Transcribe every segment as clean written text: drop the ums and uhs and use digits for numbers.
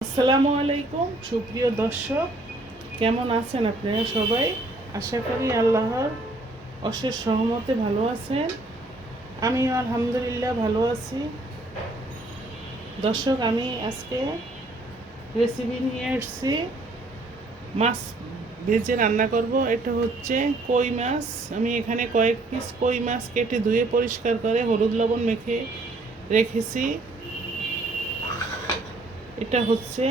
আসসালামু আলাইকুম সুপ্রিয় দর্শক, কেমন আছেন আপনারা সবাই? আশা করি আল্লাহর অশেষ সহমতে ভালো আছেন। আমিও আলহামদুলিল্লাহ ভালো আছি। দর্শক, আমি আজকে রেসিপি নিয়ে এসেছি। মাছ ভেজে রান্না করব। এটা হচ্ছে কই মাছ। আমি এখানে কয়েক পিস কই মাছ কেটে ধুয়ে পরিষ্কার করে হলুদ লবণ মেখে রেখেছি। এটা হচ্ছে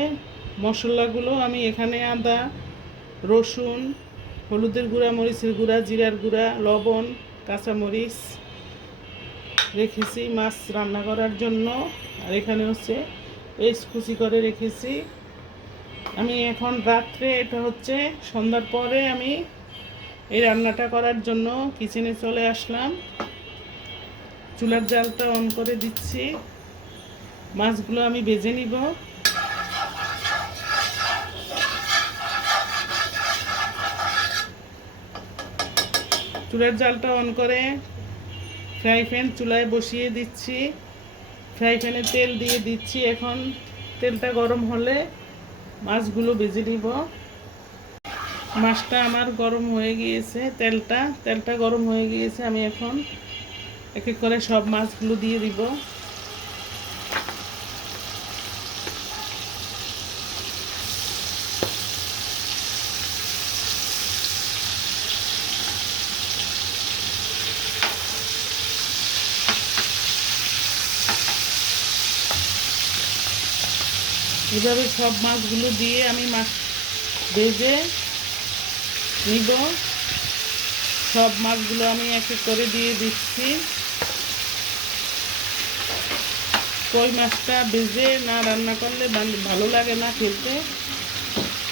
মশলাগুলো। আমি এখানে আদা, রসুন, হলুদের গুঁড়া, মরিচের গুঁড়া, জিরার গুঁড়া, লবণ, কাঁচামরিচ রেখেছি মাছ রান্না করার জন্য। আর এখানে হচ্ছে পেস্ট কুচি করে রেখেছি। আমি এখন রাত্রে, এটা হচ্ছে সন্ধ্যার পরে, আমি এই রান্নাটা করার জন্য কিচেনে চলে আসলাম। চুলার জালটা অন করে দিচ্ছি। মাছগুলো আমি ভেজে নিব। চুলার জালটা অন করে ফ্রাই প্যান চুলায় বসিয়ে দিচ্ছি। ফ্রাই প্যানে তেল দিয়ে দিচ্ছি। এখন তেলটা গরম হলে মাছগুলো ভেজে নিব। মাছটা আমার গরম হয়ে গিয়েছে। তেলটা গরম হয়ে গিয়েছে। আমি এখন এক এক করে সব মাছগুলো দিয়ে দিব। এভাবে সব মাছগুলো দিয়ে আমি মাছ ভেজে নিব। সব মাছগুলো আমি এক এক করে দিয়ে দিচ্ছি। কই মাছটা ভেজে না রান্না করলে ভালো লাগে না খেতে।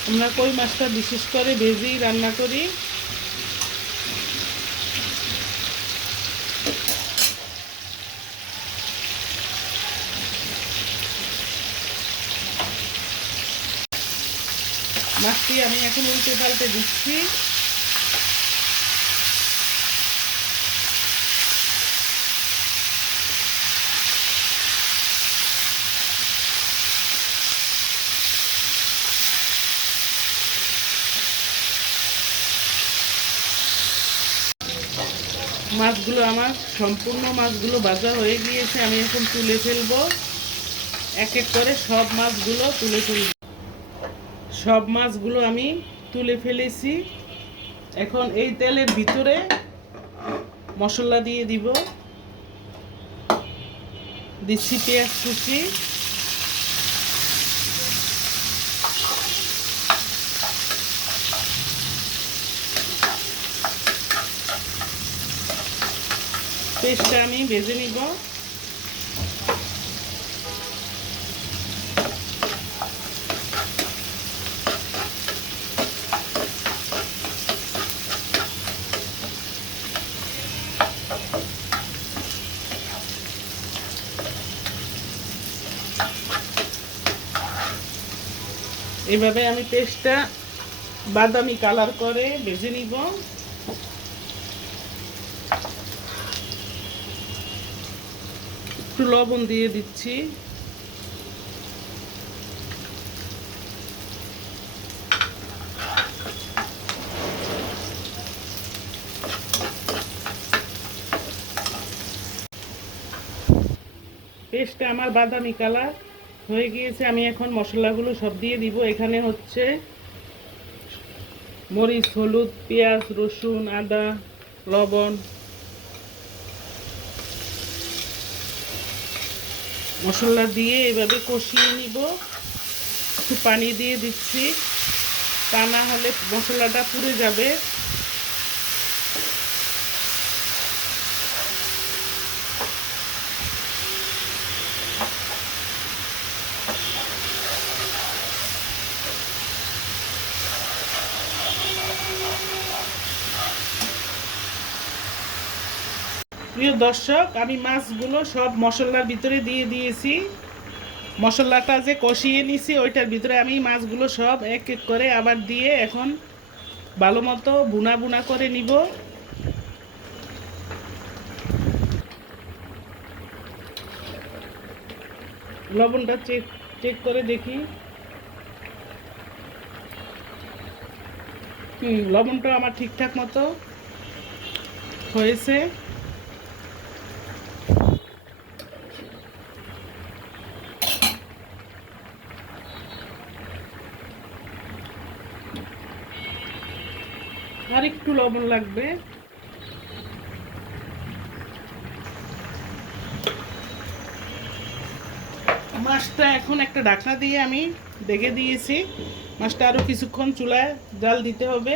আমরা কই মাছটা বিশেষ করে ভেজেই রান্না করি। মাছটি আমি এখন উল্টে পাল্টে দিচ্ছি। মাছগুলো আমার সম্পূর্ণ মাছগুলো ভাজা হয়ে গিয়েছে। আমি এখন তুলে ফেলবো। এক এক করে সব মাছগুলো তুলে ফেলব। সব মাছগুলো আমি তুলে ফেলেছি। এখন এই তেলের ভিতরে মশলা দিয়ে দিব। দিচ্ছি পেঁয়াজ কুচি, পেস্টটা আমি ভেজে নিব। এইভাবে আমি পেস্টটা বাদামি কালার করে ভেজে নিব। একটু লবণ দিয়ে দিচ্ছি। পেস্টটা আমার বাদামি কালার হয়ে গিয়েছে। আমি এখন মশলাগুলো সব দিয়ে দিব। এখানে হচ্ছে মরিচ, হলুদ, পেঁয়াজ, রসুন, আদা, লবণ, মশলা দিয়ে এভাবে কষিয়ে নিব। একটু পানি দিয়ে দিচ্ছি, তা না হলে মশলাটা পুড়ে যাবে। প্রিয় দর্শক, আমি মাছগুলো সব মশলার ভিতরে দিয়ে দিয়েছি। মশলাটা যে কষিয়ে নিছি ওইটার ভিতরে আমি মাছগুলো সব এক এক করে আবার দিয়ে এখন ভালো মতো ভুনা ভুনা করে নিব। লবণটা চেক চেক করে দেখি। লবণটা আমার ঠিকঠাক মতো হয়েছে। আর একটু লবণ লাগবে। মাছটা এখন একটা ঢাকনা দিয়ে আমি ঢেকে দিয়েছি। মাছটা আরও কিছুক্ষণ চুলায় জাল দিতে হবে।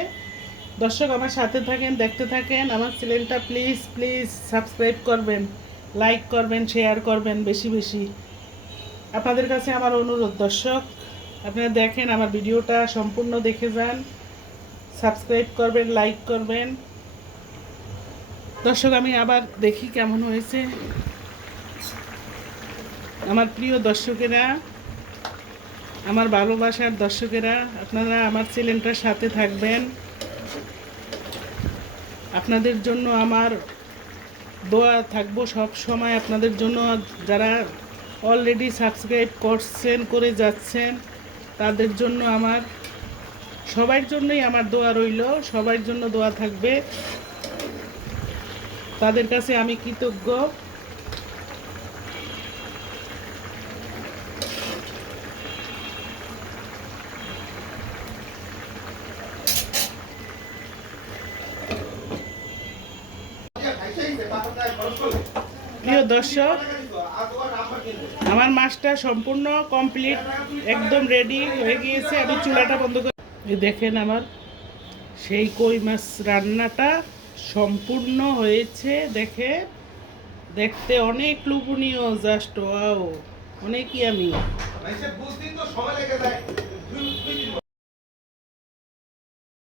দর্শক আমার সাথে থাকেন, দেখতে থাকেন। আমার চ্যানেলটা প্লিজ প্লিজ সাবস্ক্রাইব করবেন, লাইক করবেন, শেয়ার করবেন বেশি বেশি। আপনাদের কাছে আমার অনুরোধ দর্শক, আপনারা দেখেন, আমার ভিডিওটা সম্পূর্ণ দেখে যান, সাবস্ক্রাইব করবেন, লাইক করবেন। দর্শক আমি আবার দেখি কেমন হয়েছে। আমার প্রিয় দর্শকেরা, আমার ভালোবাসার দর্শকেরা, আপনারা আমার চ্যানেলটার সাথে থাকবেন। আপনাদের জন্য আমার দোয়া থাকবো সব সময়, আপনাদের জন্য। যারা অলরেডি সাবস্ক্রাইব করছেন, করে যাচ্ছেন, তাদের জন্য আমার, সবার জন্যই আমার দোয়া রইল, সবার জন্য দোয়া থাকবে। তাদের কাছে আমি কৃতজ্ঞ। প্রিয় দর্শক, আমার মাছটা সম্পূর্ণ কমপ্লিট, একদম রেডি হয়ে গিয়েছে। আমি চুলাটা বন্ধ করে দেখেন, আমার সেই কই মাছ রান্নাটা সম্পূর্ণ হয়েছে। দেখে দেখতে অনেক লোভনীয়, জাস্ট ওয়াও, অনেকই আমি।